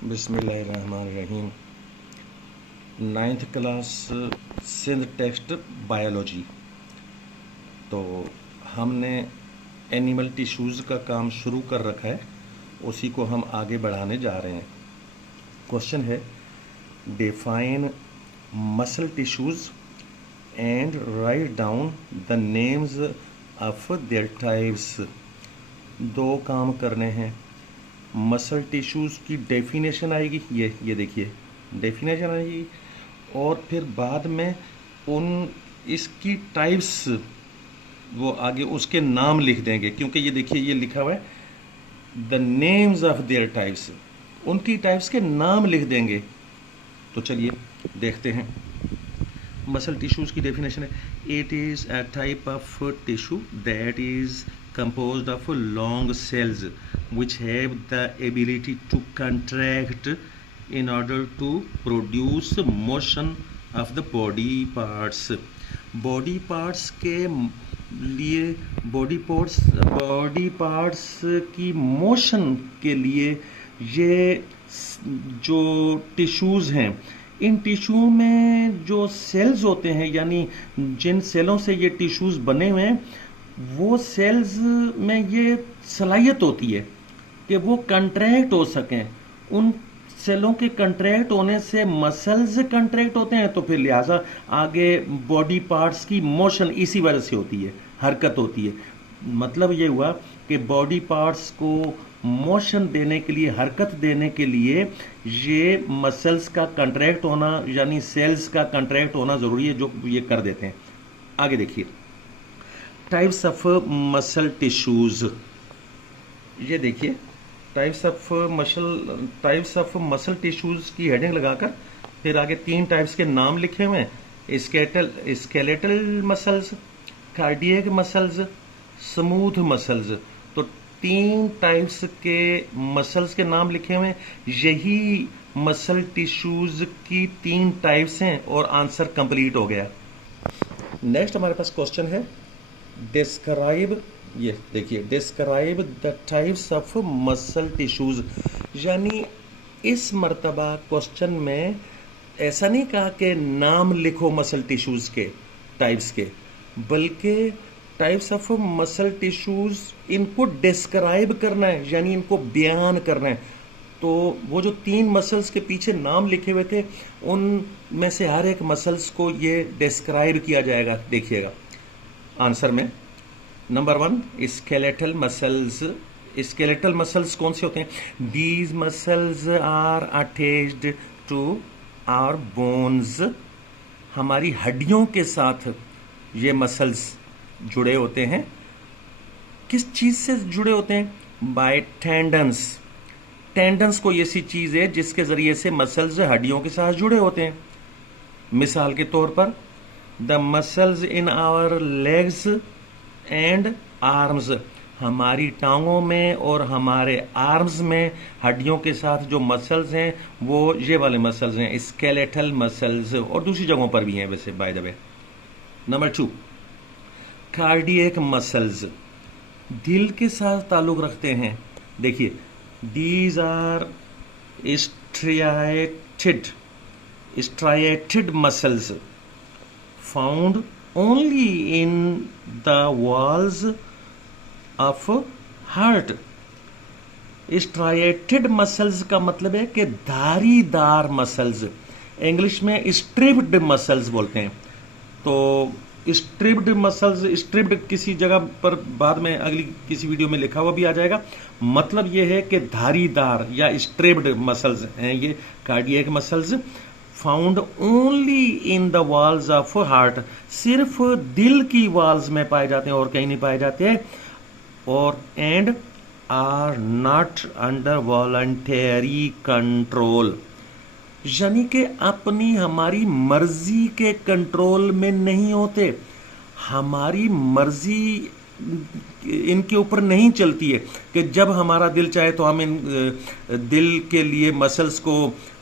बिस्मिल्लाहिर्रहमानिर्रहीम। Ninth class Sindh text biology. तो हमने एनिमल टिश्यूज़ का काम शुरू कर रखा है, उसी को हम आगे बढ़ाने जा रहे हैं। क्वेश्चन है, define muscle tissues and write down the names of their types. दो काम करने हैं। मसल टिश्यूज़ की डेफिनेशन आएगी, ये देखिए डेफिनेशन आएगी, और फिर बाद में उन इसकी टाइप्स वो आगे उसके नाम लिख देंगे, क्योंकि ये देखिए ये लिखा हुआ है the names of their types, उनकी टाइप्स के नाम लिख देंगे। तो चलिए देखते हैं। मसल टिश्यूज़ की डेफिनेशन है, it is a type of tissue that is composed of long cells which have the ability to contract in order to produce motion of the body parts. body parts के लिए body parts की motion के लिए ये जो tissues हैं, in tissue में जो सेल्स होते हैं, यानी जिन सेलों से ये टिश्यूज़ बने हुए हैं, वो सेल्स में ये सलाहियत होती है कि वो कंट्रैक्ट हो सकें। उन सेलों के कंट्रैक्ट होने से मसल्स कंट्रैक्ट होते हैं, तो फिर लिहाजा आगे बॉडी पार्ट्स की मोशन इसी वजह से होती है, हरकत होती है। मतलब ये हुआ कि बॉडी पार्ट्स को मोशन देने के लिए, हरकत देने के लिए ये मसल्स का कंट्रैक्ट होना, यानी सेल्स का कंट्रैक्ट होना ज़रूरी है, जो ये कर देते हैं। आगे देखिए, टाइप्स ऑफ मसल टिश्यूज़। ये देखिए टाइप्स ऑफ मसल टिश्यूज़ की हेडिंग लगाकर फिर आगे तीन टाइप्स के नाम लिखे हुए हैं, skeletal muscles, cardiac muscles, smooth muscles. तो तीन टाइप्स के मसल्स के नाम लिखे हुए हैं। यही मसल टिश्यूज़ की तीन टाइप्स हैं और आंसर कंप्लीट हो गया। नेक्स्ट हमारे पास क्वेश्चन है, डिस्क्राइब, ये देखिए describe the types of muscle tissues. यानी इस मर्तबा क्वेश्चन में ऐसा नहीं कहा कि नाम लिखो मसल टिश्यूज के टाइप्स के, बल्कि टाइप्स ऑफ मसल टिश्यूज इनको डिस्क्राइब करना है, यानी इनको बयान करना है। तो वो जो तीन मसल्स के पीछे नाम लिखे हुए थे, उन में से हर एक मसल्स को ये डिस्क्राइब किया जाएगा। देखिएगा आंसर में, number 1 skeletal muscles. Skeletal muscles कौन से होते हैं? These muscles are attached to our bones. हमारी हड्डियों के साथ ये मसल्स जुड़े होते हैं। किस चीज से जुड़े होते हैं? Bye tendons. टेंडन्स कोई ऐसी चीज है जिसके जरिए से मसल्स हड्डियों के साथ जुड़े होते हैं। मिसाल के तौर पर, the muscles in our legs and arms. हमारी टांगों में और हमारे आर्म्स में हड्डियों के साथ जो मसल्स हैं वो ये वाले मसल्स हैं, स्केलेटल मसल्स, और दूसरी जगहों पर भी हैं वैसे, by the way. Number 2 cardiac muscles, दिल के साथ ताल्लुक रखते हैं। देखिए, these are striated muscles found only in the walls of heart. Striated muscles का मतलब है कि धारीदार मसल्स, इंग्लिश में स्ट्रिप्ड मसल्स बोलते हैं। तो स्ट्रिप्ड मसल्स, स्ट्रिप्ड किसी जगह पर बाद में अगली किसी वीडियो में लिखा हुआ भी आ जाएगा। मतलब यह है कि धारीदार या स्ट्रिप्ड मसल्स हैं ये cardiac muscles. Found only in the walls of heart, सिर्फ दिल की वॉल्स में पाए जाते हैं और कहीं नहीं पाए जाते हैं। और and are not under voluntary control, यानी कि अपनी हमारी मर्जी के कंट्रोल में नहीं होते। हमारी मर्जी इनके ऊपर नहीं चलती है कि जब हमारा दिल चाहे तो हम इन दिल के लिए मसल्स को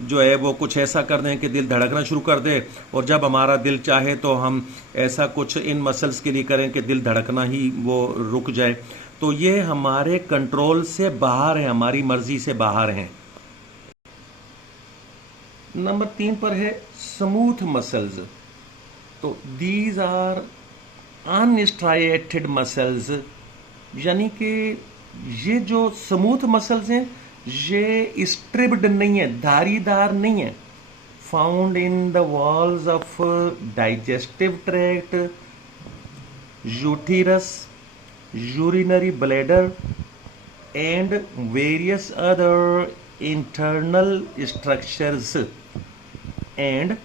जो है वो कुछ ऐसा कर दें कि दिल धड़कना शुरू कर दे, और जब हमारा दिल चाहे तो हम ऐसा कुछ इन मसल्स के लिए करें कि दिल धड़कना ही वो रुक जाए। तो ये हमारे कंट्रोल से बाहर है, हमारी मर्जी से बाहर हैं। नंबर 3 पर है स्मूथ मसल्स। तो दीज आर अनस्ट्राइएटेड मसल्स, यानी कि ये जो स्मूथ मसल्स हैं ये स्ट्रिप्ड नहीं है, धारीदार नहीं है। Found in the walls of digestive tract, uterus, urinary bladder and various other internal structures and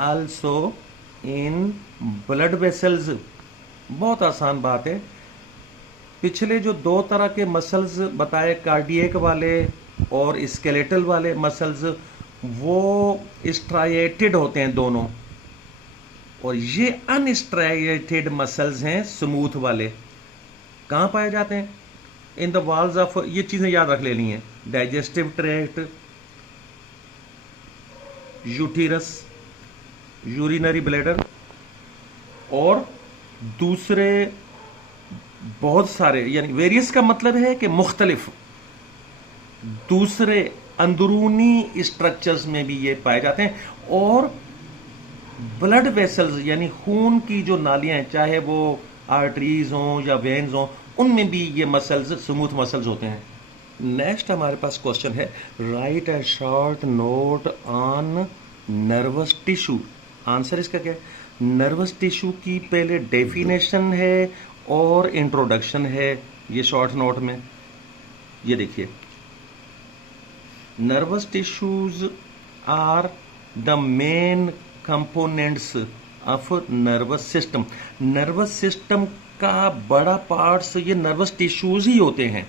also in blood vessels। बहुत आसान बात है। पिछले जो 2 तरह के मसल्स बताए, कार्डियक वाले और स्केलेटल वाले मसल्स, वो स्ट्राइएटेड होते हैं दोनों, और ये अनस्ट्राइएटेड मसल्स हैं स्मूथ वाले। कहाँ पाए जाते हैं? इन द वॉल्स ऑफ, ये चीजें याद रख लेनी है, digestive tract, uterus, urinary bladder और दूसरे बहुत सारे, यानी वेरियस का मतलब है कि मुख्तलिफ दूसरे अंदरूनी स्ट्रक्चर्स में भी ये पाए जाते हैं। और ब्लड वेसल्स यानी खून की जो नालियां हैं, चाहे वो आर्टरीज हों या वेन्स हों, उनमें भी ये मसल्स स्मूथ मसल्स होते हैं। नेक्स्ट हमारे पास क्वेश्चन है, right a short note on nervous tissue. Answer इसका क्या है? नर्वस टिश्यू की पहले डेफिनेशन है और इंट्रोडक्शन है ये शॉर्ट नोट में। ये देखिए, nervous tissues are the main components of nervous system. Nervous system का बड़ा पार्ट्स ये नर्वस टिश्यूज ही होते हैं।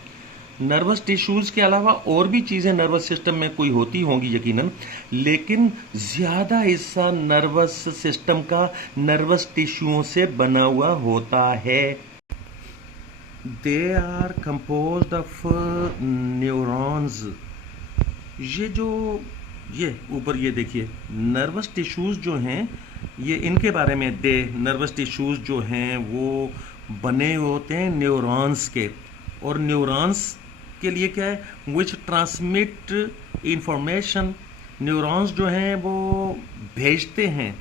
नर्वस टिश्यूज के अलावा और भी चीजें नर्वस सिस्टम में कोई होती होंगी यकीनन, लेकिन ज्यादा हिस्सा नर्वस सिस्टम का नर्वस टिश्यूओं से बना हुआ होता है। They are composed of neurons. ये ऊपर ये देखिए, नर्वस टिश्यूज जो हैं, ये इनके बारे में नर्वस टिश्यूज जो हैं वो बने होते हैं न्यूरॉन्स के। और न्यूरॉन्स के लिए क्या है? Which transmit information. न्यूरॉन्स जो हैं वो भेजते हैं,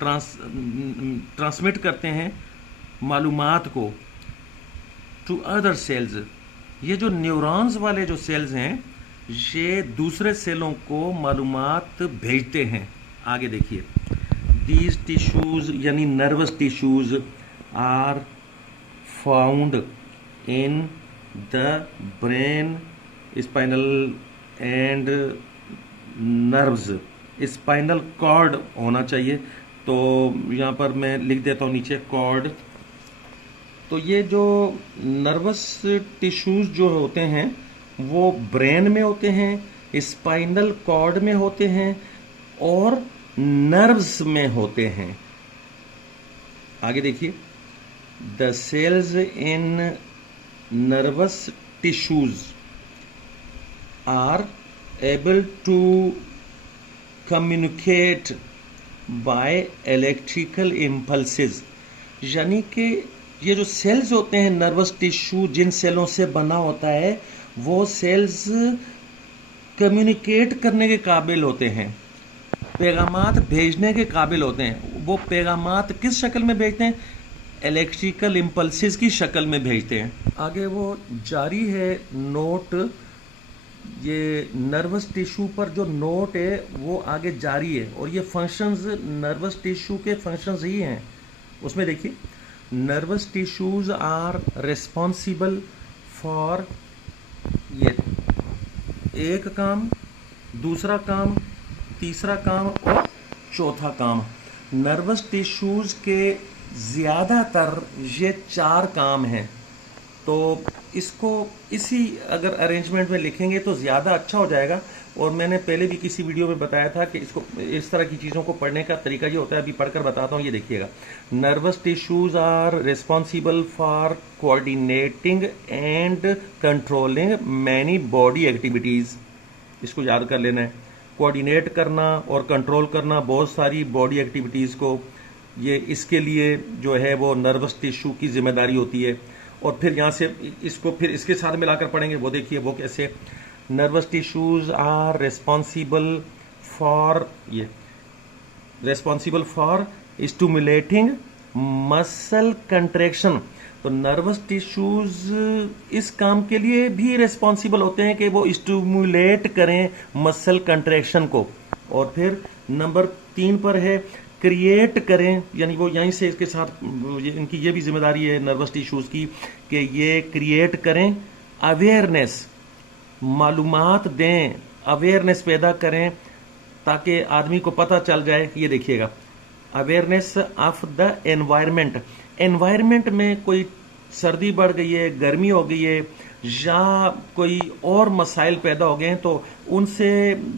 ट्रांसमिट करते हैं मालूमात को टू अदर सेल्स। ये जो न्यूरॉन्स वाले जो सेल्स हैं ये दूसरे सेलों को मालूमात भेजते हैं। आगे देखिए, दीज टिश्यूज यानी nervous tissues are found in the brain, spinal and nerves. Spinal cord होना चाहिए, तो यहाँ पर मैं लिख देता हूँ नीचे कॉर्ड। तो ये जो नर्वस टिश्यूज जो होते हैं वो ब्रेन में होते हैं, स्पाइनल कॉर्ड में होते हैं और नर्व्स में होते हैं। आगे देखिए, the cells in nervous tissues are able to communicate by electrical impulses. यानी कि ये जो सेल्स होते हैं नर्वस टिश्यू, जिन सेलों से बना होता है, वो सेल्स कम्युनिकेट करने के काबिल होते हैं, पैगामात भेजने के काबिल होते हैं। वो पैगामात किस शक्ल में भेजते हैं? इलेक्ट्रिकल इम्पल्सेस की शक्ल में भेजते हैं। आगे वो जारी है नोट, ये नर्वस टिश्यू पर जो नोट है वो आगे जारी है, और ये फंक्शंस नर्वस टिश्यू के फंक्शंस ही हैं। उसमें देखिए, nervous tissues are responsible for, ये एक काम, दूसरा काम, तीसरा काम और चौथा काम। नर्वस टिश्यूज के ज़्यादातर ये 4 काम हैं, तो इसको इसी अगर अरेंजमेंट में लिखेंगे तो ज़्यादा अच्छा हो जाएगा। और मैंने पहले भी किसी वीडियो में बताया था कि इसको इस तरह की चीज़ों को पढ़ने का तरीका ये होता है, अभी पढ़कर बताता हूँ। ये देखिएगा, nervous tissues are responsible for coordinating and controlling many body activities. इसको याद कर लेना है, कोऑर्डिनेट करना और कंट्रोल करना बहुत सारी बॉडी एक्टिविटीज़ को, ये इसके लिए जो है वो नर्वस टिश्यू की जिम्मेदारी होती है। और फिर यहाँ से इसको फिर इसके साथ मिलाकर पढ़ेंगे, वो देखिए वो कैसे। Nervous tissues are responsible for ये responsible for stimulating muscle contraction. तो नर्वस टिश्यूज इस काम के लिए भी रेस्पॉन्सिबल होते हैं कि वो स्टिमुलेट करें मसल कंट्रैक्शन को। और फिर नंबर 3 पर है क्रिएट करें, यानी वो यहीं से इसके साथ इनकी ये भी जिम्मेदारी है नर्वस टिश्यूज की कि ये क्रिएट करें अवेयरनेस, मालूमात दें, अवेयरनेस पैदा करें ताकि आदमी को पता चल जाए। ये देखिएगा, awareness of the environment. Environment में कोई सर्दी बढ़ गई है, गर्मी हो गई है, या कोई और मसाइल पैदा हो गए हैं, तो उनसे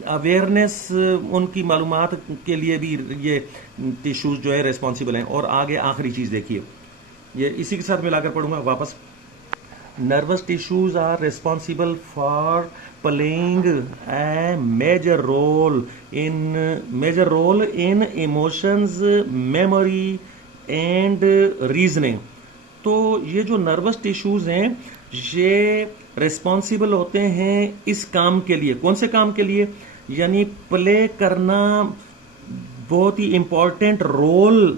अवेयरनेस, उनकी मालूमात के लिए भी ये टिश्यूज जो है रेस्पॉन्सिबल हैं। और आगे आखिरी चीज देखिए, ये इसी के साथ मिलाकर पढ़ूंगा वापस। Nervous tissues are responsible for playing a major role in emotions, memory and reasoning। तो ये जो नर्वस टिश्यूज हैं ये रिस्पॉन्सिबल होते हैं इस काम के लिए। कौन से काम के लिए? यानी प्ले करना, बहुत ही इंपॉर्टेंट रोल,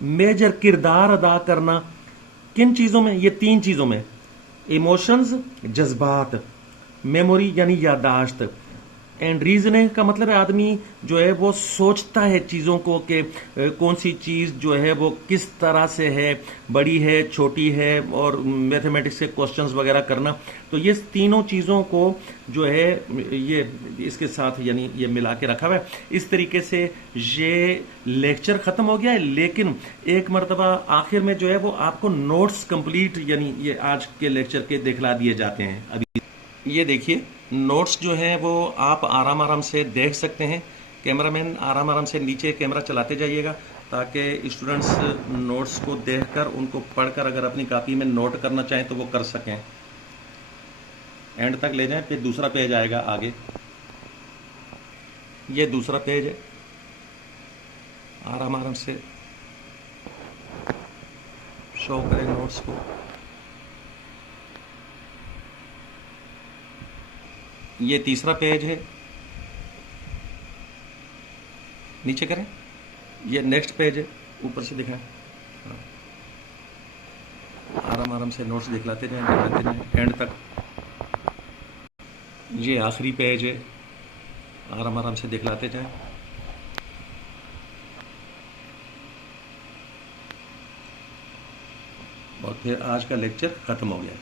मेजर किरदार अदा करना। किन चीजों में? ये 3 चीजों में, इमोशंस जज्बात, मेमोरी यानी यादाश्त, एंड रीजनिंग का मतलब है आदमी जो है वो सोचता है चीजों को कि कौन सी चीज जो है वो किस तरह से है, बड़ी है, छोटी है, और मैथमेटिक्स के क्वेश्चंस वगैरह करना। तो ये तीनों चीजों को जो है ये इसके साथ यानी ये मिला के रखा हुआ है। इस तरीके से ये लेक्चर खत्म हो गया है, लेकिन एक मरतबा आखिर में जो है वो आपको नोट्स कंप्लीट यानी ये आज के लेक्चर के दिखला दिए जाते हैं। अभी ये देखिए, नोट्स जो हैं वो आप आराम आराम से देख सकते हैं। कैमरामैन आराम आराम से नीचे कैमरा चलाते जाइएगा ताकि स्टूडेंट्स नोट्स को देखकर उनको पढ़कर अगर अपनी कॉपी में नोट करना चाहें तो वो कर सकें। एंड तक ले जाएं, फिर दूसरा पेज आएगा आगे। ये दूसरा पेज है, आराम आराम से शो करें नोट्स को। ये तीसरा पेज है, नीचे करें। ये नेक्स्ट पेज है, ऊपर से दिखाएं। आराम आराम से नोट्स दिखलाते जाएं एंड तक। ये आखिरी पेज है, आराम आराम से दिखलाते जाएं। और फिर आज का लेक्चर खत्म हो गया।